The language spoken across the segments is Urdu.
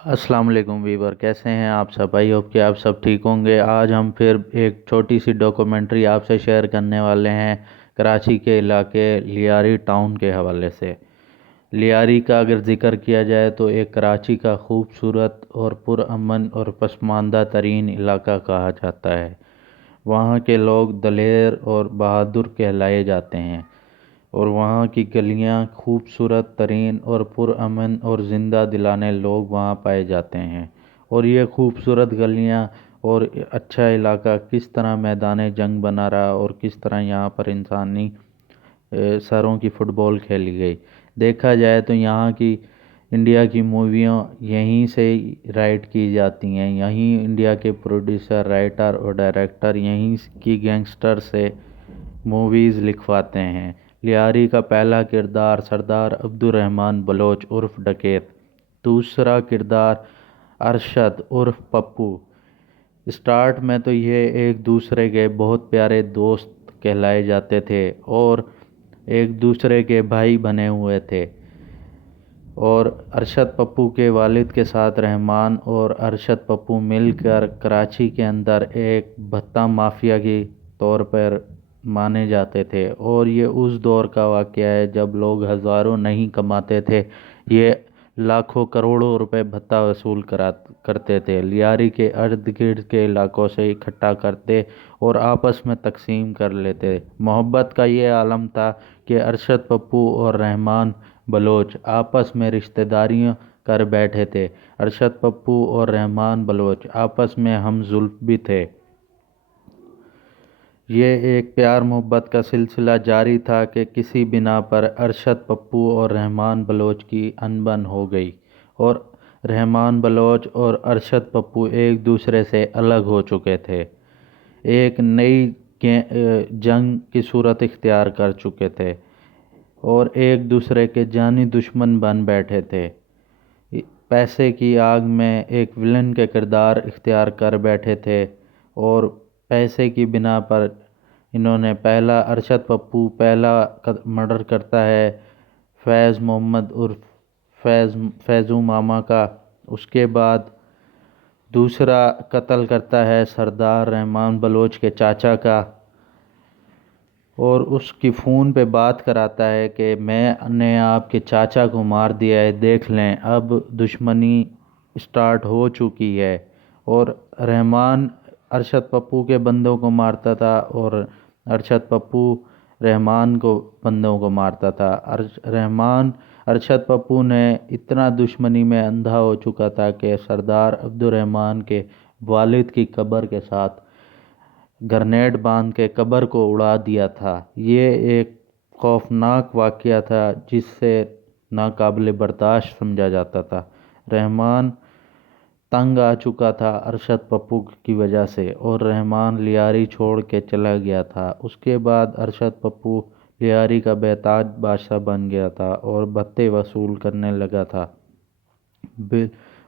السلام علیکم ویور، کیسے ہیں آپ سب؟ آئی ہوپ کہ آپ سب ٹھیک ہوں گے۔ آج ہم پھر ایک چھوٹی سی ڈاکومنٹری آپ سے شیئر کرنے والے ہیں کراچی کے علاقے لیاری ٹاؤن کے حوالے سے۔ لیاری کا اگر ذکر کیا جائے تو ایک کراچی کا خوبصورت اور پرامن اور پسماندہ ترین علاقہ کہا جاتا ہے۔ وہاں کے لوگ دلیر اور بہادر کہلائے جاتے ہیں، اور وہاں کی گلیاں خوبصورت ترین اور پرامن اور زندہ دلانے لوگ وہاں پائے جاتے ہیں۔ اور یہ خوبصورت گلیاں اور اچھا علاقہ کس طرح میدان جنگ بنا رہا اور کس طرح یہاں پر انسانی سروں کی فٹ بال کھیلی گئی۔ دیکھا جائے تو یہاں کی انڈیا کی موویاں یہیں سے رائٹ کی جاتی ہیں، یہیں انڈیا کے پروڈیوسر، رائٹر اور ڈائریکٹر یہیں کی گینگسٹر سے موویز لکھواتے ہیں۔ لیاری کا پہلا کردار سردار عبد الرحمن بلوچ عرف ڈکیت، دوسرا کردار ارشد عرف پپو۔ اسٹارٹ میں تو یہ ایک دوسرے کے بہت پیارے دوست کہلائے جاتے تھے اور ایک دوسرے کے بھائی بنے ہوئے تھے، اور ارشد پپو کے والد کے ساتھ رحمان اور ارشد پپو مل کر کراچی کے اندر ایک بھتہ مافیا کی طور پر مانے جاتے تھے۔ اور یہ اس دور کا واقعہ ہے جب لوگ ہزاروں نہیں کماتے تھے، یہ لاکھوں کروڑوں روپے بھتہ وصول کرتے تھے، لیاری کے ارد گرد کے علاقوں سے اکٹھا کرتے اور آپس میں تقسیم کر لیتے۔ محبت کا یہ عالم تھا کہ ارشد پپو اور رحمان بلوچ آپس میں رشتہ داریاں کر بیٹھے تھے۔ ارشد پپو اور رحمان بلوچ آپس میں ہم زلف بھی تھے۔ یہ ایک پیار محبت کا سلسلہ جاری تھا کہ کسی بنا پر ارشد پپو اور رحمان بلوچ کی انبن ہو گئی، اور رحمان بلوچ اور ارشد پپو ایک دوسرے سے الگ ہو چکے تھے، ایک نئی جنگ کی صورت اختیار کر چکے تھے اور ایک دوسرے کے جانی دشمن بن بیٹھے تھے۔ پیسے کی آگ میں ایک ولن کے کردار اختیار کر بیٹھے تھے، اور پیسے کی بنا پر انہوں نے ارشد پپو پہلا مرڈر کرتا ہے فیض محمد عرف فیضو ماما کا، اس کے بعد دوسرا قتل کرتا ہے سردار رحمان بلوچ کے چاچا کا، اور اس کی فون پہ بات کراتا ہے کہ میں نے آپ کے چاچا کو مار دیا ہے، دیکھ لیں اب دشمنی سٹارٹ ہو چکی ہے۔ اور رحمان ارشد پپو کے بندوں کو مارتا تھا اور ارشد پپو رحمان کو بندوں کو مارتا تھا۔ رحمان ارشد پپو نے اتنا دشمنی میں اندھا ہو چکا تھا کہ سردار عبد الرحمن کے والد کی قبر کے ساتھ گرنیڈ باندھ کے قبر کو اڑا دیا تھا۔ یہ ایک خوفناک واقعہ تھا جس سے ناقابل برداشت سمجھا جاتا تھا۔ رحمان تنگ آ چکا تھا ارشد پپو کی وجہ سے، اور رحمان لیاری چھوڑ کے چلا گیا تھا۔ اس کے بعد ارشد پپو لیاری کا بے تاج بادشاہ بن گیا تھا اور بھتے وصول کرنے لگا تھا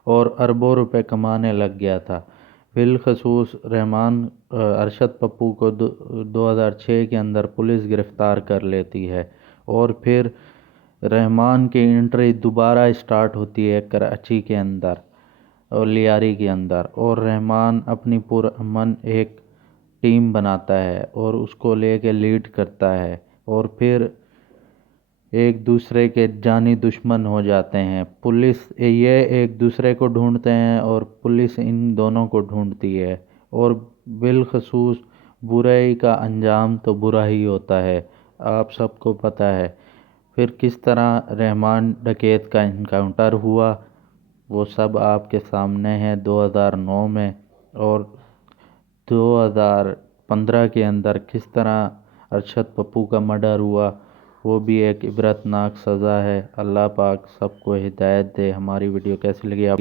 اور اربوں روپے کمانے لگ گیا تھا۔ بالخصوص رحمان ارشد پپو کو 2006 کے اندر پولیس گرفتار کر لیتی ہے، اور پھر رحمان کی انٹری دوبارہ سٹارٹ ہوتی ہے کراچی کے اندر اور لیاری کے اندر، اور رحمان اپنی پرامن ایک ٹیم بناتا ہے اور اس کو لے کے لیڈ کرتا ہے، اور پھر ایک دوسرے کے جانی دشمن ہو جاتے ہیں۔ یہ ایک دوسرے کو ڈھونڈتے ہیں اور پولیس ان دونوں کو ڈھونڈتی ہے، اور بالخصوص برائی کا انجام تو برا ہی ہوتا ہے، آپ سب کو پتہ ہے۔ پھر کس طرح رحمان ڈکیت کا انکاؤنٹر ہوا وہ سب آپ کے سامنے ہے 2009 میں، اور 2015 کے اندر کس طرح ارشد پپو کا مرڈر ہوا، وہ بھی ایک عبرتناک سزا ہے۔ اللہ پاک سب کو ہدایت دے۔ ہماری ویڈیو کیسی لگی آپ